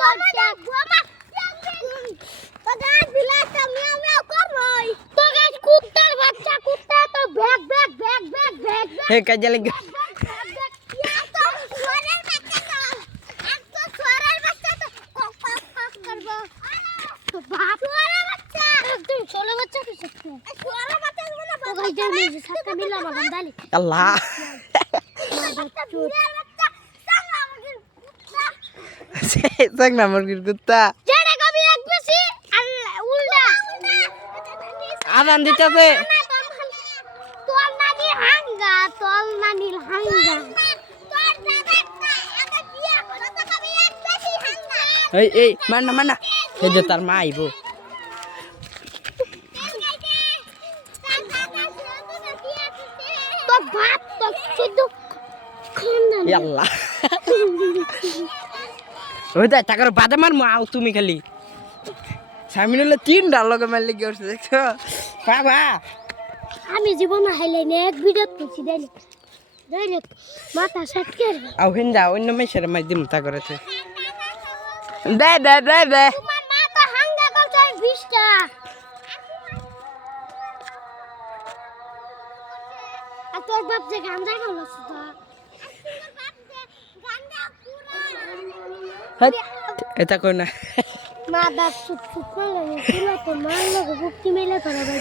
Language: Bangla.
বাচ্চা তো গাছ বিলাটা মিয়াও মিয়াও করই তো গাছ কুত্তার বাচ্চা কুত্তা তো ব্যাগ ব্যাগ ব্যাগ ব্যাগ ব্যাগ হে কাজে লাগি আল্লাহ দেখ না মুরগির কুত্তা আদান দিতেছে এই এই মান না এই যে তার মা আইবো আল্লাহ ওই দেখ টাকার বাদে মার মাও তুমি খালি সামিনুল্লাহ 3 ডাল লগে মারলে কি করছে দেখছো বাবা আমি জীবন হাইলাই না এক ভিডিও তুলছি দেখ মাথা সটকে আও হিন্দা অন্য মেশের মাই দিম তা করেছে দে দে দে দে তোমার মা তো হাঙ্গা করছে 20টা আর তোর বাপ যে গাঞ্জা খাওয়াছে তো এটা কই না মা দাঁত চুপ চুপ করলে তুলা তো মারলো গুপ্তি মেলে ধরা ভাই